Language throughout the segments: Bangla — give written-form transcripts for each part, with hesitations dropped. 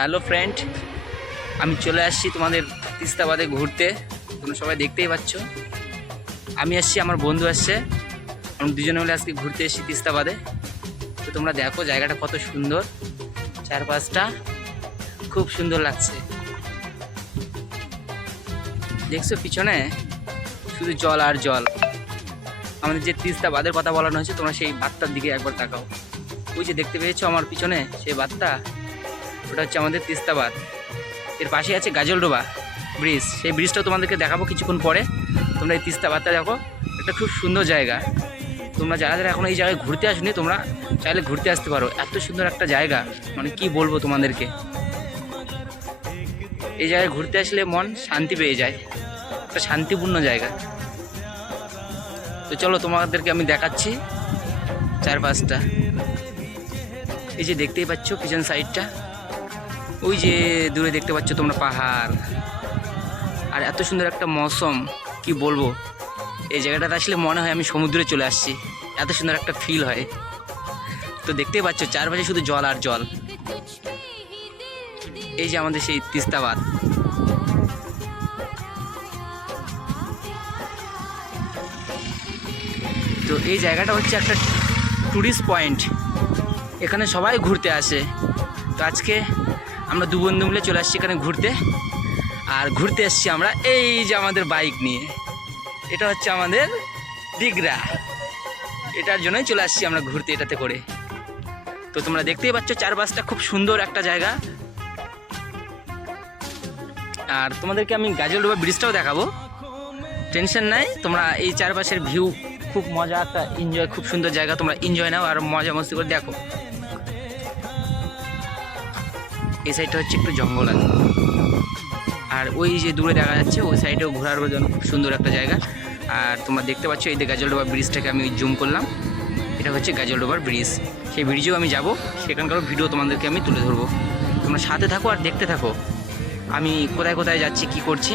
হ্যালো ফ্রেন্ড, আমি চলে আসছি তোমাদের তিস্তা বাঁধে ঘুরতে। তোমরা সবাই দেখতেই পাচ্ছ, আমি আসছি, আমার বন্ধু আসছে, আমরা দুজনে মিলে আজকে ঘুরতে এসেছি তিস্তা বাঁধে। তো তোমরা দেখো জায়গাটা কত সুন্দর, চারপাশটা খুব সুন্দর লাগছে। দেখছো পিছনে শুধু জল আর জল। আমাদের যে তিস্তা বাঁধের কথা বলানো হয়েছে, তোমরা সেই বাঁধটার দিকে একবার তাকাও। ওই যে দেখতে পেয়েছো আমার পিছনে সেই বাঁধটা, ওটা হচ্ছে আমাদের তিস্তা বাঁধ। এর পাশে আছে গাজলডোবা ব্রিজ, সেই ব্রিজটাও তোমাদেরকে দেখাবো কিছুক্ষণ পরে। তোমরা এই তিস্তা বাঁধটা দেখো, একটা খুব সুন্দর জায়গা। তোমরা যারা যারা এখন এই জায়গায় ঘুরতে আসনি, তোমরা চাইলে ঘুরতে আসতে পারো। এত সুন্দর একটা জায়গা, মানে কি বলবো তোমাদেরকে। এই জায়গায় ঘুরতে আসলে মন শান্তি পেয়ে যায়, একটা শান্তিপূর্ণ জায়গা। তো চলো তোমাদেরকে আমি দেখাচ্ছি চারপাশটা। এই যে দেখতেই পাচ্ছ পিছন সাইডটা, ওই যে দূরে দেখতে পাচ্ছ তোমরা পাহাড়, আর এত সুন্দর একটা মৌসুম, কি বলবো। এই জায়গাটাতে আসলে মনে হয় আমি সমুদ্রে চলে আসছি, এত সুন্দর একটা ফিল হয়। তো দেখতেই পাচ্ছ চারপাশে শুধু জল আর জল। এই যে আমাদের সেই তিস্তা বাঁধ। তো এই জায়গাটা হচ্ছে একটা টুরিস্ট পয়েন্ট, এখানে সবাই ঘুরতে আসে। তো আজকে আমরা দু বন্ধু মিলে চলে আসছি এখানে ঘুরতে। আর ঘুরতে এসছি আমরা এই যে আমাদের বাইক নিয়ে, এটা হচ্ছে আমাদের ডিগরা, এটার জন্যই চলে আসছি আমরা ঘুরতে এটাতে করে। তো তোমরা দেখতেই পাচ্ছ চারপাশটা খুব সুন্দর একটা জায়গা। আর তোমাদেরকে আমি গাজলডোবা ব্রিজটাও দেখাবো, টেনশন নাই। তোমরা এই চারপাশের ভিউ খুব মজা, একটা এনজয়, খুব সুন্দর জায়গা। তোমরা এনজয় নাও আর মজা মস্তি করে দেখো। এই সাইডটা হচ্ছে একটু জঙ্গল আছে, আর ওই যে দূরে দেখা যাচ্ছে ওই সাইডেও ঘোরার জন্য খুব সুন্দর একটা জায়গা। আর তোমরা দেখতে পাচ্ছ এই যে গাজলডোবা ব্রিজটাকে আমি জুম করলাম, এটা হচ্ছে গাজলডোবার ব্রিজ। সেই ব্রিজেও আমি যাব, সেখানকার ভিডিও তোমাদেরকে আমি তুলে ধরবো। তোমরা সাথে থাকো আর দেখতে থাকো আমি কোথায় কোথায় যাচ্ছি, কি করছি।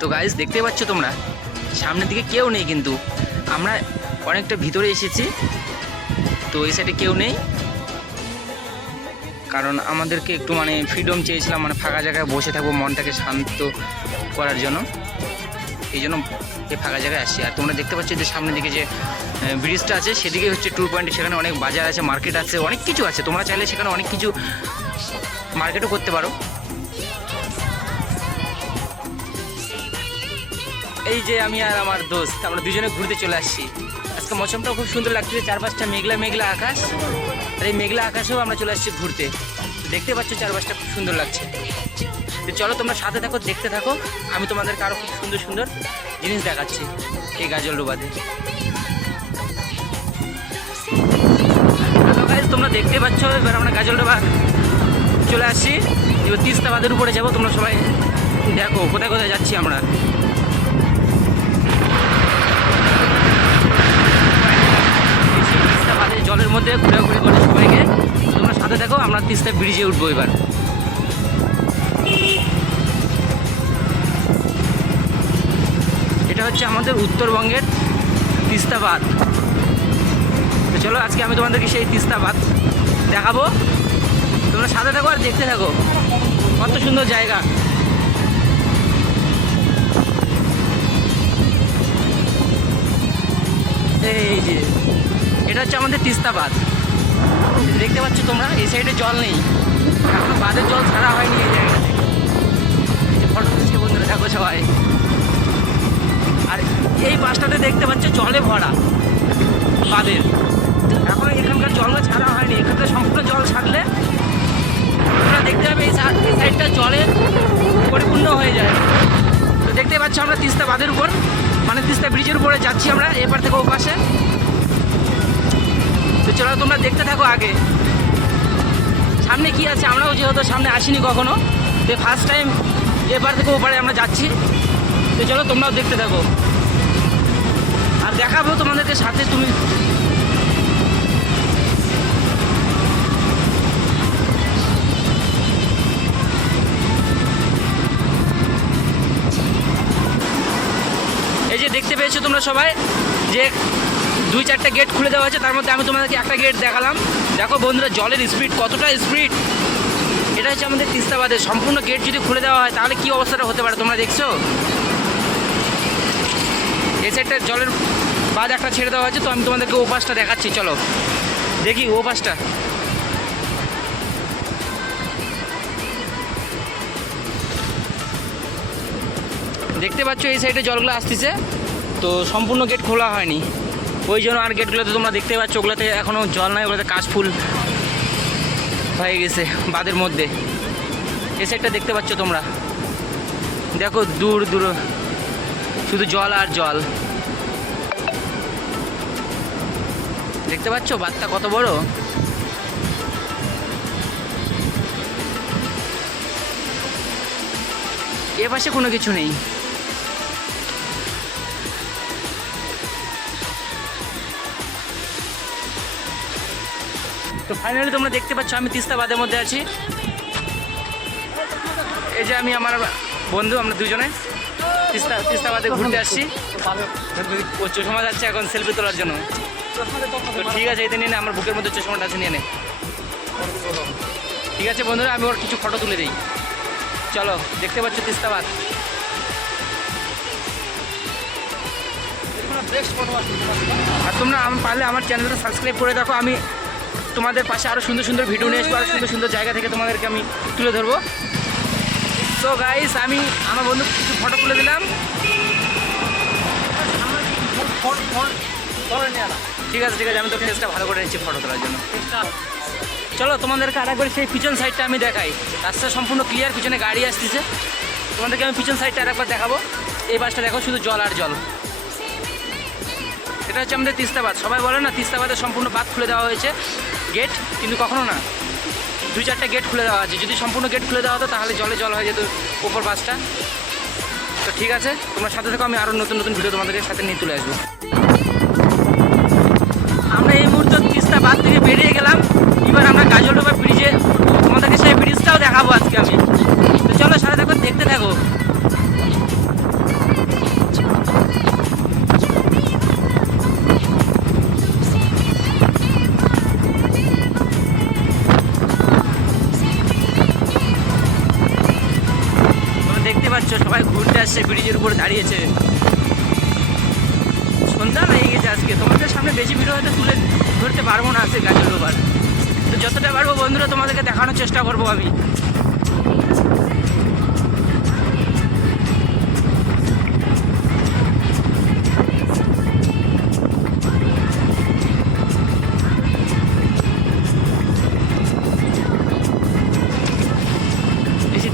তো গাইস দেখতে পাচ্ছ তোমরা সামনের দিকে কেউ নেই, কিন্তু আমরা অনেকটা ভিতরে এসেছি। তো এই সাইডে কেউ নেই, কারণ আমাদেরকে একটু মানে ফ্রিডম চেয়েছিলাম, মানে ফাঁকা জায়গায় বসে থাকবো মনটাকে শান্ত করার জন্য। এই জন্য এই ফাঁকা জায়গায় আসছি। আর তোমরা দেখতে পাচ্ছ যে সামনের দিকে যে ব্রিজটা আছে, সেদিকে হচ্ছে ট্যুর পয়েন্ট। সেখানে অনেক বাজার আছে, মার্কেট আছে, অনেক কিছু আছে। তোমরা চাইলে সেখানে অনেক কিছু মার্কেটও করতে পারো। এই যে আমি আর আমার দোস্ত, আমরা দুজনে ঘুরতে চলে আসছি। আজকে মৌসুমটাও খুব সুন্দর লাগছে, চারপাশটা মেঘলা মেঘলা আকাশ। আর এই মেঘলা আকাশেও আমরা চলে আসছি ঘুরতে। দেখতে পাচ্ছ চারপাশটা খুব সুন্দর লাগছে। তো চলো তোমরা সাথে থাকো, দেখতে থাকো, আমি তোমাদেরকে আরও খুব সুন্দর সুন্দর জিনিস দেখাচ্ছি এই গাজলডোবাতে। তোমরা দেখতে পাচ্ছ এবার আমরা গাজলডোবা চলে আসছি। এবার তিস্তা বাঁধের উপরে যাবো। তোমরা সবাই দেখো কোথায় কোথায় যাচ্ছি আমরা। তিস্তা বাঁধের জলের মধ্যে ঘোরাঘুরি করে সবাইকে। তোমরা সাথে দেখো, আমরা তিস্তা ব্রিজে উঠবো এবার। এটা হচ্ছে আমাদের উত্তরবঙ্গের তিস্তা বাঁধ। তো চলো আজকে আমি তোমাদেরকে সেই তিস্তা বাঁধ দেখাবো। তোমরা সাথে থাকো আর দেখতে থাকো, কত সুন্দর জায়গা। এই যে এটা হচ্ছে আমাদের তিস্তা বাঁধ, দেখতে পাচ্ছ তোমরা। এই সাইডে জল নেই, এখনো বাঁধের জল ছাড়া হয়নি এই জায়গাতে। ফটো তুলছি বন্ধুরা, দেখো সবাই। আর এই পাশটাতে দেখতে পাচ্ছ জলে ভরা বাঁধের, এখনো এখানকার জল ছাড়া হয়নি। এখানকার সম্পূর্ণ জল ছাড়লে তোমরা দেখতে পাবে এই সাইডটা জলে পরিপূর্ণ হয়ে যায়। তো দেখতে পাচ্ছ আমরা তিস্তা বাঁধের উপর, মানে তিস্তা ব্রিজের উপরে যাচ্ছি আমরা, এপার থেকে ও পাশে। তো চলো তোমরা দেখতে থাকো আগে সামনে কি আছে। আমরাও যেহেতু সামনে আসিনি কখনো, তো ফার্স্ট টাইম এপার থেকে ওপারে আমরা যাচ্ছি। তো চলো তোমরাও দেখতে থাকো আর দেখাবো তোমাদেরকে সাথে। তুমি এই যে দেখতে পেয়েছো তোমরা সবাই যে 2-4টা গেট খুলে দেওয়া হয়েছে, তার মধ্যে আমি তোমাদেরকে একটা গেট দেখালাম। দেখো বন্ধুরা জলের স্পিড কতটা স্পিড। এটা হচ্ছে আমাদের তিস্তা বাঁধের সম্পূর্ণ গেট যদি খুলে দেওয়া হয় তাহলে কী অবস্থাটা হতে পারে তোমরা দেখছো। এই সাইডটা জলের বাঁধ একটা ছেড়ে দেওয়া হয়েছে, তো আমি তোমাদেরকে ও পাশটা দেখাচ্ছি, চলো দেখি ও পাশটা। দেখতে পাচ্ছ এই সাইডে জলগুলো আসতেছে, তো সম্পূর্ণ গেট খোলা হয়নি, ওই জন্য আর গেটগুলোতে তোমরা দেখতে পাচ্ছ ওগুলোতে এখনও জল নাই, ওগুলোতে কাশফুল হয়ে গেছে বাঁধের মধ্যে। এই সাইডটা দেখতে পাচ্ছ তোমরা, দেখো দূর দূর শুধু জল আর জল। দেখতে পাচ্ছ বাঁধটা কত বড়। এ পাশে কোনো কিছু নেই। তো ফাইনালি তোমরা দেখতে পাচ্ছ আমি তিস্তা বাঁধের মধ্যে আছি। এই যে আমি আমার বন্ধু, আমরা দুজনে তিস্তা বাঁধে ঘুরতে আসছি। ও চশমা যাচ্ছে এখন সেলফি তোলার জন্য। তো ঠিক আছে, এতে নিয়ে নে, আমার বুকের মধ্যে চশমাটা আছে, নিয়ে নে। ঠিক আছে বন্ধুরা, আমি ওর কিছু ফটো তুলে দিই। চলো, দেখতে পাচ্ছ তিস্তা বাঁধ। আর তোমরা আমি পারলে আমার চ্যানেলটা সাবস্ক্রাইব করে দেখো, আমি তোমাদের পাশে আরও সুন্দর সুন্দর ভিডিও নিয়ে আসবো, আরও সুন্দর সুন্দর জায়গা থেকে তোমাদেরকে আমি তুলে ধরবো। তো গাইস, আমি আমার বন্ধু কিছু ফটো তুলে দিলাম। ঠিক আছে ঠিক আছে, আমি তো ফেসটা ভালো করে নিচ্ছি ফটো তোলার জন্য। চলো তোমাদেরকে আরেকবার সেই পিছন সাইডটা আমি দেখাই। রাস্তা সম্পূর্ণ ক্লিয়ার, পিছনে গাড়ি আসতেছে। তোমাদেরকে আমি পিছন সাইডটা আরেকবার দেখাবো। এই বাসটা দেখো, শুধু জল আর জল। এটা হচ্ছে আমাদের তিস্তা বাঁধ। সবাই বলে না তিস্তা বাঁধের সম্পূর্ণ বাঁধ খুলে দেওয়া হয়েছে গেট, কিন্তু কখনো না, 2-4টা গেট খুলে দেওয়া আছে। যদি সম্পূর্ণ গেট খুলে দেওয়া হতো তাহলে জলে জল হয়ে যেত ওপর বাসটা। তো ঠিক আছে, তোমরা সাথে থাকো, আমি আরও নতুন নতুন ভিডিও তোমাদেরকে সাথে নিয়ে তুলে আসবো। আমরা এই মুহূর্তে তিস্তা বাঁধ থেকে বেরিয়ে গেলাম, এবার আমরা গাজলডোবা ব্রিজে, তোমাদেরকে সেই ব্রিজটাও দেখাবো আজকে আমি। তো চলো সাথে থাকো, দেখতে থাকো। দেখতে পাচ্ছ সবাই ঘুরতে আসছে, ব্রিজের উপর দাঁড়িয়েছে। সন্ধ্যা হয়ে গেছে আজকে, তোমাদের সামনে বেশি ভিডিও হয়তো তুলে ধরতে পারবো না আজকে গাজলডোবার। তো যতটা পারবো বন্ধুরা তোমাদেরকে দেখানোর চেষ্টা করবো আমি।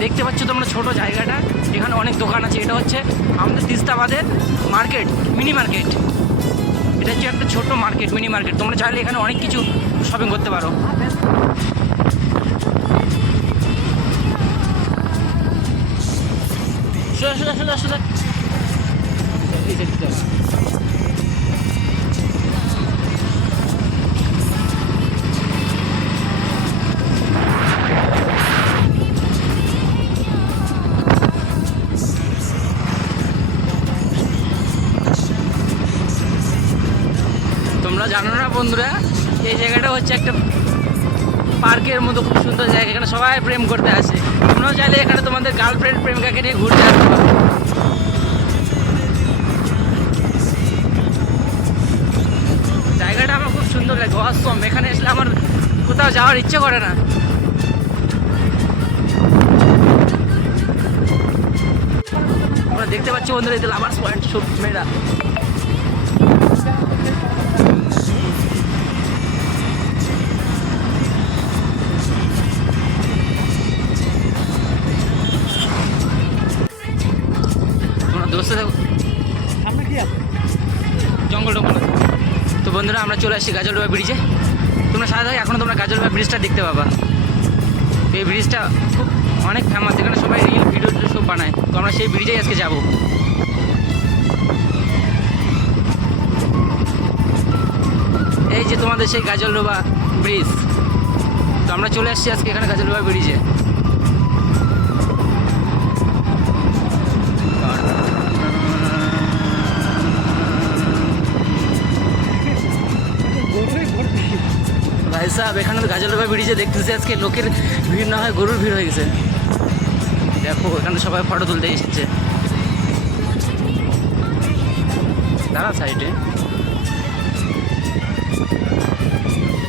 দেখতে পাচ্ছ তোমরা ছোট জায়গাটা, এখানে অনেক দোকান আছে। এটা হচ্ছে আমাদের তিস্তা বাঁধের মার্কেট, মিনি মার্কেট। এটা হচ্ছে একটা ছোট মার্কেট, মিনি মার্কেট। তোমরা চাইলে এখানে অনেক কিছু শপিং করতে পারো। তোমরা জানো না বন্ধুরা, এই জায়গাটা হচ্ছে একটা পার্কের মতো, খুব সুন্দর জায়গা। এখানে সবাই প্রেম করতে আসে। তোমরাও চাইলে এখানে তোমাদের গার্লফ্রেন্ড প্রেমিকাকে নিয়ে ঘুরতে আসতে পারো। জায়গাটা আমার খুব সুন্দর লাগে, অসম। এখানে আসলে আমার কোথাও যাওয়ার ইচ্ছে করে না। তোমরা দেখতে পাচ্ছ বন্ধুরা, এই লাভার্স পয়েন্ট সব মেয়েরা। জঙ্গল টঙ্গল। তো বন্ধুরা আমরা চলে আসছি গাজলডোবা ব্রিজে। তোমরা সাথে এখনও তোমরা গাজলডোবা ব্রিজটা দেখতে পাবা। তো এই ব্রিজটা খুব অনেক ফেমাস, এখানে সবাই রিল ভিডিও সব বানায়। তো আমরা সেই ব্রিজেই আজকে যাব। এই যে তোমাদের সেই গাজলডোবা ব্রিজ। তো আমরা চলে আসছি আজকে এখানে গাজলডোবা ব্রিজে। সাহেব, এখানে তো গাজলডোবা ব্রিজে দেখতেছি আজকে লোকের ভিড় না হয় গরুর ভিড় হয়ে গেছে। দেখো এখানে সবাই ফটো তুলতে এসেছে। দাঁড়া সাইডে,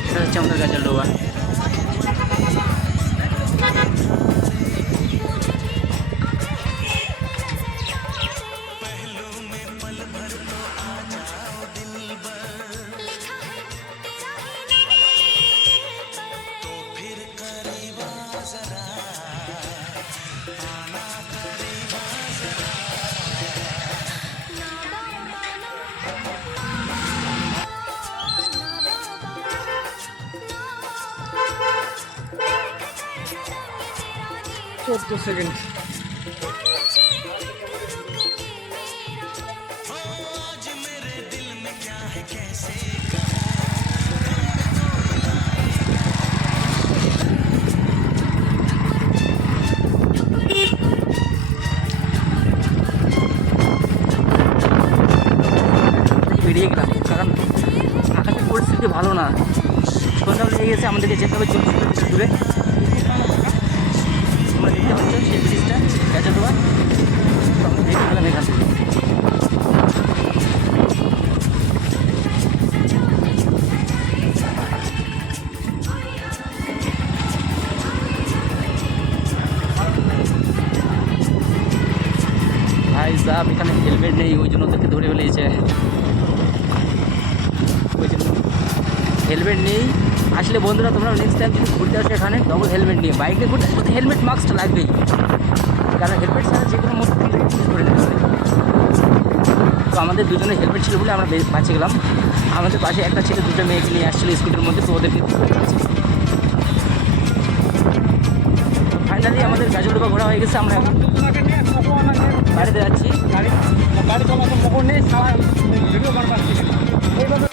এটা হচ্ছে আমাদের গাজলডোবা। সেকেন্ড বেরিয়ে গেলাম, কারণ আকাশের পরিস্থিতি ভালো না। সন্ধ্যা লেগে গেছে, আমাদেরকে যেতে হবে 40 কিলোমিটার দূরে। তোমরা দেখতে পাচ্ছ সেই ব্রিজটা গাজলডোবা, দেখে গেলাম এখান থেকে। ভাই সাহেব এখানে হেলমেট নেই, ওই জন্য ওদেরকে ধরে ফেলেছে। ওই জন্য হেলমেট নেই। আসলে বন্ধুরা তোমরা নেক্সট টাইম যদি ঘুরতে আসো এখানে ডবল হেলমেট নিয়ে, বাইক নিয়ে ঘুরতে আসলে হেলমেট মাস্কটা লাগবেই, কারণ হেলমেট ছাড়া যে কোনো মোটর করে নিতে হবে। তো আমাদের দুজনে হেলমেট ছিল বলে আমরা বাঁচে গেলাম। আমাদের পাশে একটা ছেলে দুটো মেয়েকে নিয়ে আসছিলো স্কুটির মধ্যে, তো ওদেরকে ফাইনালি আমাদের গাজলডোবা ঘোরা হয়ে গেছে। আমরা এখন বাড়িতে যাচ্ছি। গাড়ি চলাচল মোটর নেই, ভিডিও বানাচ্ছি।